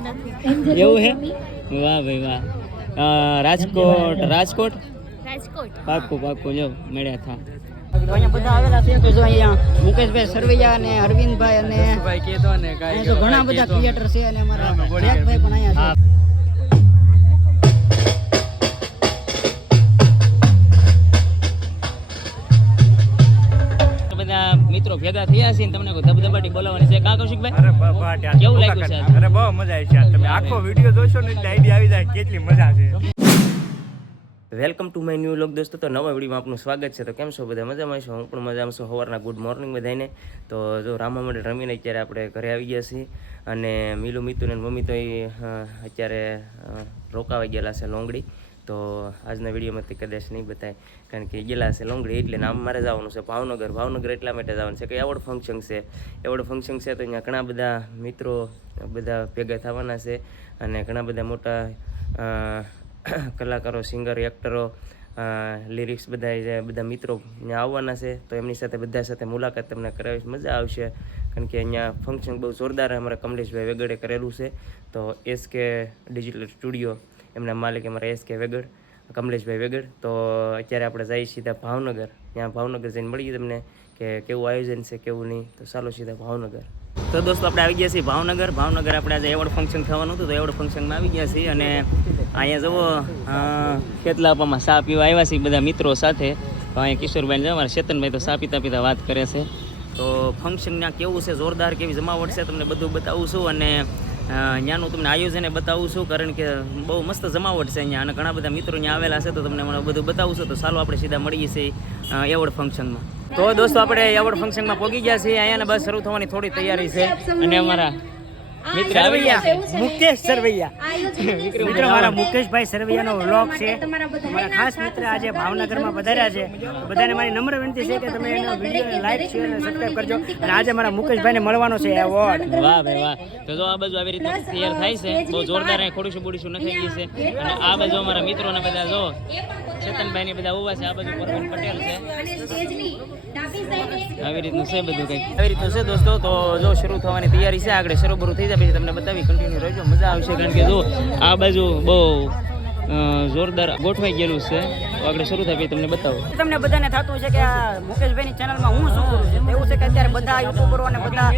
નથી. એવું હે? વાહ ભાઈ વાહ. રાજકોટ રાજકોટ? રાજકોટ. પાકું પાકું જો મળ્યા થા. અહીંયા બધા આવેલા છે તો જો અહીંયા મુકેશભાઈ સરવૈયા અને અરવિંદભાઈ અને ઘણા બધા ક્રિએટર છે અને અમારા જયકભાઈ પણ અહીંયા છે. મિત્રો ભેગા થયા છે તમને કોઈ ધબધબાટી બોલાવવાની છે કા કૌશિકભાઈ? અરે બા- બા કેવું લાગ્યું છે? અરે બહુ મજા આવી છે તમે આખો વિડિયો જોશો ને એટલે આઈડિયા આવી જાય કેટલી મજા છે. Welcome to my new vlog દોસ્તો. તો નવા વિડીયોમાં આપનું સ્વાગત છે. તો કેમ છો બધા? મજામાં છો? હું પણ મજામાં છું. સવારના ગુડ મોર્નિંગ બધાને તો જો રામા મંડળ રમીને અત્યારે આપણે ઘરે આવી ગયા છીએ. અને મીલુ મિતુન ને મમ્મી તો અત્યારે રોકાવા ગયેલા છે લોંગડી. તો આજના વિડીયોમાંથી કદાચ નહીં બતાય, કારણ કે ગયેલા છે લોંગડી, એટલે નામ મારે જવાનું છે ભાવનગર. ભાવનગર એટલા માટે જવાનું છે કે એવોર્ડ ફંક્શન છે. એવોર્ડ ફંક્શન છે તો અહીંયા ઘણા બધા મિત્રો બધા ભેગા થવાના છે અને ઘણા બધા મોટા કલાકારો સિંગર એક્ટરો લિરિક્સ બધા બધા મિત્રો અહીંયા આવવાના છે. તો એમની સાથે બધા સાથે મુલાકાત તમને કરાવીશ. મજા આવશે, કારણ કે અહીંયા ફંક્શન બહુ જોરદાર અમારા કમલેશભાઈ વેગડે કરેલું છે. તો એસ કે ડિજિટલ સ્ટુડિયો એમના માલિક અમારા એસ કે વેગડ કમલેશભાઈ વેગડ તો અત્યારે આપણે જઈએ સીધા ભાવનગર. ત્યાં ભાવનગર જઈને મળીએ તમને કે કેવું આયોજન છે કેવું નહીં. તો ચાલો સીધા ભાવનગર. તો દોસ્તો આપણે આવી ગયા છીએ ભાવનગર. ભાવનગર આપણે આજે એવોર્ડ ફંક્શન થવાનું હતું તો એવોર્ડ ફંક્શનમાં આવી ગયા છીએ અને અહીંયા અ, ખેતલાપામાં ચા પીવા આવ્યા છીએ બધા મિત્રો સાથે. તો અહીંયા કિશોરભાઈ છે અમારા ચેતનભાઈ તો ચા પીતા પીતા વાત કરે છે. તો ફંક્શન ત્યાં કેવું છે જોરદાર કેવી જમાવટ છે તમને બધું બતાવું છું. અને ત્યાંનું તમને આયોજન બતાવું છું, કારણ કે બહુ મસ્ત જમાવટ છે અહીંયા અને ઘણા બધા મિત્રો અહીંયા આવેલા છે, તો તમને મને બધું બતાવું છું. તો ચાલો આપણે સીધા મળીએ છીએ એવોર્ડ ફંક્શનમાં. તો દોસ્તો, આપણે એવોર્ડ ફંક્શનમાં પહોંચી ગયા છીએ અહીંયાને બસ શરૂ થવાની થોડી તૈયારી છે. અને અમારા મિત્ર મુકેશ સરવૈયા. મિત્રો મારા મુકેશભાઈ સરવૈયાનો વ્લોગ છે. મારા ખાસ મિત્ર આજે ભાવનગરમાં પધાર્યા છે. બધાને મારી નમ્ર વિનંતી છે કે તમે એનો વીડિયો લાઈક શેર અને સબસ્ક્રાઈબ કરજો. અને આજે મારા મુકેશભાઈને મળવાનો છે એવોર્ડ વાહ ભાઈ વાહ તો જો આ બાજુ આવી રીતે તૈયાર થાય છે બહુ જોરદાર અહીં ખોડીશું બોડીશું નખાઈ ગઈ છે. અને આ બાજુ અમારા મિત્રો ને બધા જો ચેતનભાઈ ને બધા ઊભા છે આ બાજુ પરવીન પટેલ છે. આવી રીતનું છે બધું કંઈક. આવી રીતનું છે દોસ્તો તો જો શરૂ થવાની તૈયારી છે આગળ શરૂ બરું થઈ જાય પછી તમને બતાવી કન્ટિન્યુ રહેજો. મજા આવશે કારણ કે જો આ બાજુ બહુ જોરદાર ગોઠવાઈ ગયેલું છે. આપણે શરૂ થાય તમને બતાવું. તમને બધાને થતું છે કે આ મુકેશભાઈની ચેનલમાં હું શું કરું છું? એવું છે કે અત્યારે બધા યુટ્યુબરો અને બધા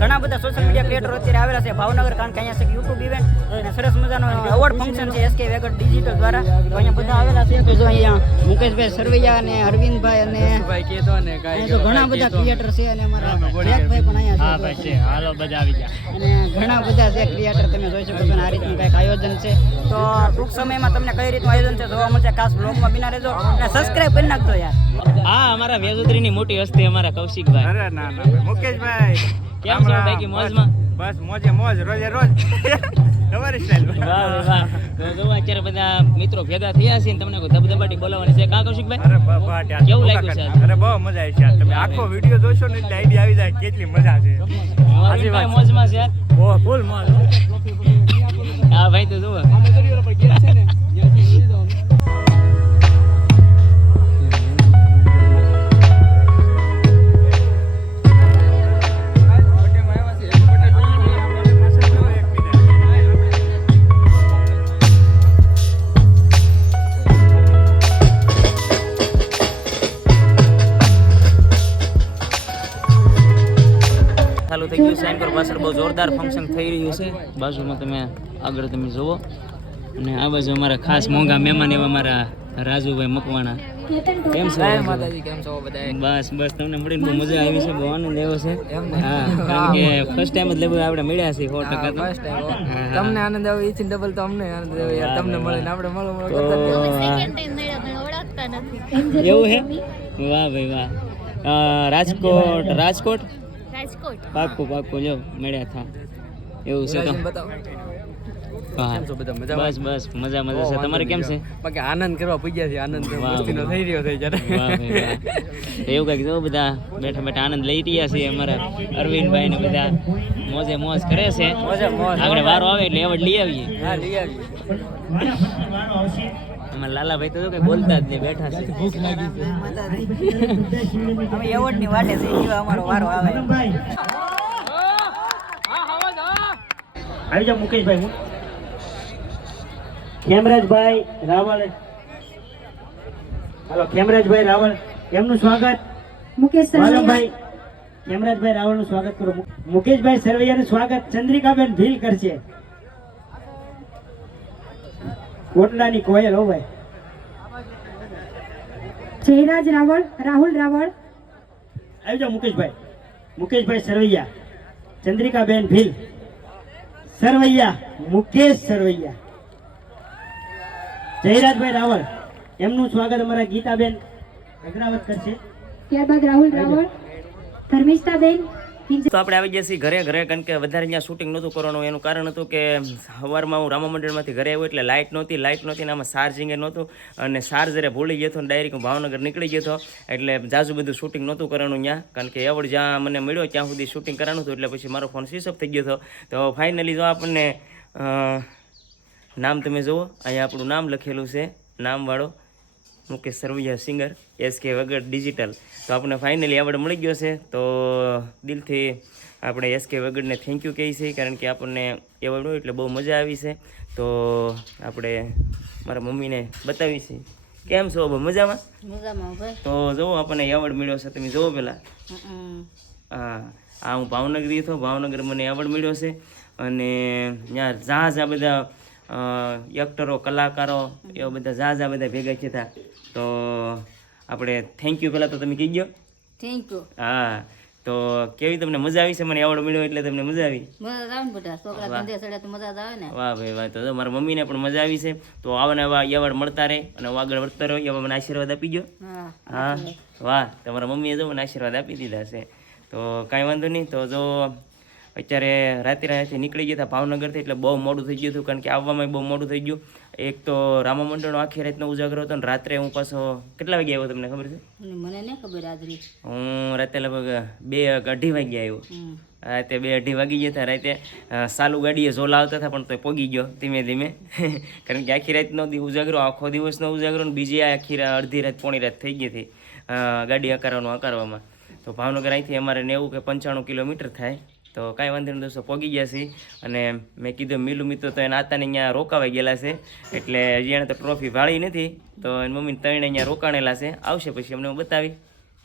ઘણા બધા સોશિયલ મીડિયા ક્રિએટરો અત્યારે આવેલા છે. ભાવનગર કારણ કે અહીંયા છે યુટ્યુબ ઇવેન્ટ અને સરસ મજાનો એવોર્ડ ફંક્શન છે એસકે વેગર ડિજિટલ દ્વારા. તો અહીંયા બધા આવેલા છે. તો જો અહીંયા મુકેશભાઈ સરવૈયા અને અરવિંદભાઈ અને ભાઈ કહેતો ને તો ઘણા બધા ક્રિએટર છે અને અમારા જયકભાઈ પણ અહીંયા છે. હાલો બધા આવી ગયા. અને ઘણા બધા છે ક્રિએટર તમે જોઈ શકો છો આ રીતનું કંઈક આયોજન છે. તો ટૂંક સમયમાં તમને કઈ રીતનું આયોજન છે જોવા મળશે ખાસ બ્લોગમાં બિના રહેજો. અને સબસ્ક્રાઇબ કરી નાખજો યાર. આ અમારા વેજોદરીની મોટી હસ્તી અમારા કૌશિકભાઈ. અરે ના ના ભાઈ. મુકેશભાઈ કેમ છો બાકી મોજમાં? બસ મોજે મોજ રોજે રોજ. તમારી સ્ટાઇલ વાહ વાહ તો જો અત્યારે બધા મિત્રો ભેગા થયા છે ને તમને કોઈ ધબધબાટી બોલાવવાની છે કા કૌશિકભાઈ? અરે કેવું લાગ્યું છે અરે બહુ મજા આવી છે તમે આખો વીડિયો જોશો ને એટલે આઈડિયા આવી જાય કેટલી મજા છે. મોજમાં છે. યાર. ઓહ ફૂલ મોજ. હા ભાઈ તો જુઓ. ચાલુ થઈ ગયું છે. એન્કર પાછળ બહુ જોરદાર ફંક્શન થઈ રહ્યું છે. બાજુમાં તમે આગળ તમે જુઓ. અને આ બાજુ અમારા ખાસ મોંઘા મહેમાન એવા અમારા રાજુભાઈ મકવાણા. કેમ છો? માતાજી કેમ છો બધા? બસ બસ તમને મળીને બહુ મજા આવી છે બહુ આનંદ આવ્યો છે. હા કારણ કે ફર્સ્ટ ટાઈમ જ લેવું આપણે મળ્યા ટકા તો. First time. તમને આનંદ આવે ઈચ ડબલ તો અમને આનંદ આવે યાર તમને મળે ને આપણે મળો મળો કરતા સેકન્ડ ટાઈમ મળ્યા પણ ઓળખતા નથી. એવું હે વાહ ભાઈ વાહ. રાજકોટ રાજકોટ? રાજકોટ પાકું પાકું જો મળ્યા થા. એવું છે તો? બસ બસ મજા મજા છે. તમારે કેમ છે? બાકી આનંદ કરવા પૂગ્યા છે. આનંદ મસ્તીનો થઈ રહ્યો છે જ્યારે. એવું કંઈક જો બધા બેઠા બેઠા આનંદ લઈ રહ્યા છે અમારા અરવિંદભાઈ ને બધા. મોજે મોજ કરે છે. આપણે વારો આવે એટલે એવડ લઈ આવીએ. હા લઈ આવીએ. અમારા લાલાભાઈ તો કઈ બોલતા જ નહીં બેઠા છે. ભૂખ લાગી છે. અમે એવોર્ડની વાટે છે એવા અમારો વારો આવે. આવી જાવ મુકેશભાઈ હું. ખેમરાજભાઈ રાવળ હાલો ખેમરાજભાઈ રાવળ એમનું સ્વાગત. મુકેશ વાલમભાઈ ખેમરાજભાઈ રાવળનું સ્વાગત કરો. મુકેશભાઈ સરવૈયાનું સ્વાગત ચંદ્રિકાબેન ભીલ કરશે કોટલાની કોયલ હો ભાઈ. જયરાજ રાવળ રાહુલ રાવળ. આવી જાઓ મુકેશભાઈ. મુકેશભાઈ સરવૈયા. ચંદ્રિકાબેન ભીલ. સરવૈયા મુકેશ સરવૈયા. જયરાજભાઈ રાવળ એમનું સ્વાગત અમારા ગીતાબેન અગ્રાવત કરશે. ત્યારબાદ રાહુલ રાવળ ધર્મિષ્ઠાબેન તો આપણે આવી જઈએ ઘરે ઘરે કારણ કે વધારે અહીંયા શૂટિંગ નહોતું કરવાનું, એનું કારણ હતું કે સવારમાં હું રામા મંડળમાંથી ઘરે આવ્યો એટલે લાઇટ નહોતી લાઇટ નહોતી ને આમાં ચાર્જિંગ નહોતું અને ચાર્જરે ભૂલી ગયો હતો ડાયરેક હું ભાવનગર નીકળી ગયો હતો એટલે જાજુ બધું શૂટિંગ નહોતું કરવાનું અહીંયા કારણ કે એવડ જ્યાં મને મળ્યો ત્યાં સુધી શૂટિંગ કરવાનું હતું એટલે પછી મારો ફોન સ્વિચ ઓફ થઈ ગયો હતો. તો ફાઇનલી જો આપણને નામ તમે જુઓ, અહીંયા આપણું નામ લખેલું છે, નામવાળો Mukesh Sarvaiya singer S K વગર ડિજિટલ તો આપણને ફાઇનલી એવોર્ડ મળી ગયો છે. તો દિલથી આપણે એસ કે વગરને થેન્ક યુ કહીએ છીએ કારણ કે આપણને એવોર્ડ હોય એટલે બહુ મજા આવી છે. તો આપણે મારા મમ્મીને બતાવી છે કેમ છો મજામાં? મજામાં તો જુઓ આપણને એવોર્ડ મળ્યો છે તમે જુઓ પહેલાં. હા આ હું ભાવનગરી હતો ભાવનગર મને એવોર્ડ મળ્યો છે. અને ત્યાં જ્યાં જ્યાં બધા એક્ટરો કલાકારો એવા બધા ઝાઝ બધા ભેગા થયા તો આપણે થેન્ક યુ પહેલાં તો તમે કહી ગયો થેન્ક યુ હા તો કેવી તમને મજા આવી છે? મને એવોર્ડ મળ્યો એટલે તમને મજા આવી? મજા આવે ને બધા. છોકરા ધંધે ચડે તો મજા આવે ને. વાહ ભાઈ વાહ. તો મારા મમ્મીને પણ મજા આવી છે. તો આવને આવા એવોર્ડ મળતા રહે અને હું આગળ વધતા રહો એવા મને આશીર્વાદ આપી ગયો હા વાહ. તમારા મમ્મીએ જો મને આશીર્વાદ આપી દીધા છે. તો કાંઈ વાંધો નહીં. તો જો અત્યારે રાત્રે રાતે નીકળી ગયા હતા ભાવનગરથી એટલે બહુ મોડું થઈ ગયું હતું કારણ કે આવવામાં બહુ મોડું થઈ ગયું. એક તો રામા મંડળનો આખી રાતનો ઉજાગરો હતો ને રાત્રે હું પાછો કેટલા વાગે આવ્યો તમને ખબર છે? મને નહીં ખબર હું રાતે લગભગ બે અઢી વાગે આવ્યો. રાતે બે અઢી વાગી ગયા હતા રાતે સાલું ગાડીએ ઝોલા આવતા હતા પણ તો પોગી ગયો ધીમે ધીમે. કારણ કે આખી રાતનો ઉજાગરો આખો દિવસનો ઉજાગરો ને બીજી આખી અડધી રાત પોણી રાત થઈ ગઈ હતી ગાડી આકારવાનું આકારવામાં તો ભાવનગર અહીંથી અમારે નેવું કે પંચાણું કિલોમીટર થાય. તો કાંઈ વાંધો નહીં દોસ્તો, પોગી ગયા છે અને મેં કીધું, મિલુ મિત્રો તો એના આતાને અહીંયા રોકાવાઈ ગયેલા છે. એટલે હજી એણે તો ટ્રોફી વાળી નથી, તો એની મમ્મીને ત્રણે અહીંયા રોકાણેલા છે. આવશે પછી, અમને હું બતાવી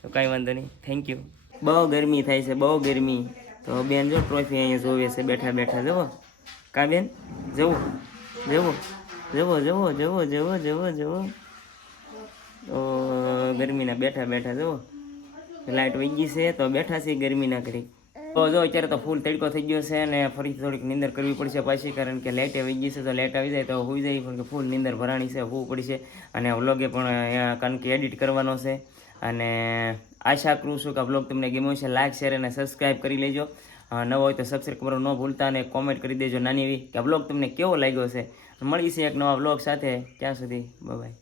તો કાંઈ વાંધો નહીં. થેન્ક યુ બહુ ગરમી થાય છે, બહુ ગરમી. તો બેન જો ટ્રોફી અહીંયા જોવે છે, બેઠા બેઠા, જુઓ. કા બેન? જવો જવો જવો જવો જવો જવો જવો જવો તો ગરમીના બેઠા બેઠા, જુઓ. લાઇટ વહી ગઈ છે, તો બેઠા છે ગરમી ના કરી તો જો અત્યારે તો ફૂલ તડકો થઈ ગયો છે અને ફરીથી થોડીક નીંદર કરવી પડશે પાછી, કારણ કે લેટ આવી ગઈ છે, તો લેટ આવી જાય તો હોઈ જાય પણ ફૂલ નીંદર ભરાણી છે, હોવું પડશે અને વ્લોગે પણ કારણ કે એડિટ કરવાનો છે. અને આશા કરું છું કે વ્લોગ તમને ગમ્યો છે લાઇક શેર અને સબસ્ક્રાઈબ કરી લેજો. નવો હોય તો સબસ્ક્રાઈબ કરવાનું ન ભૂલતા અને કોમેન્ટ કરી દેજો નાની એવી કે વ્લોગ તમને કેવો લાગ્યો છે. મળીશું એક નવા વ્લોગ સાથે. ત્યાં સુધી બાય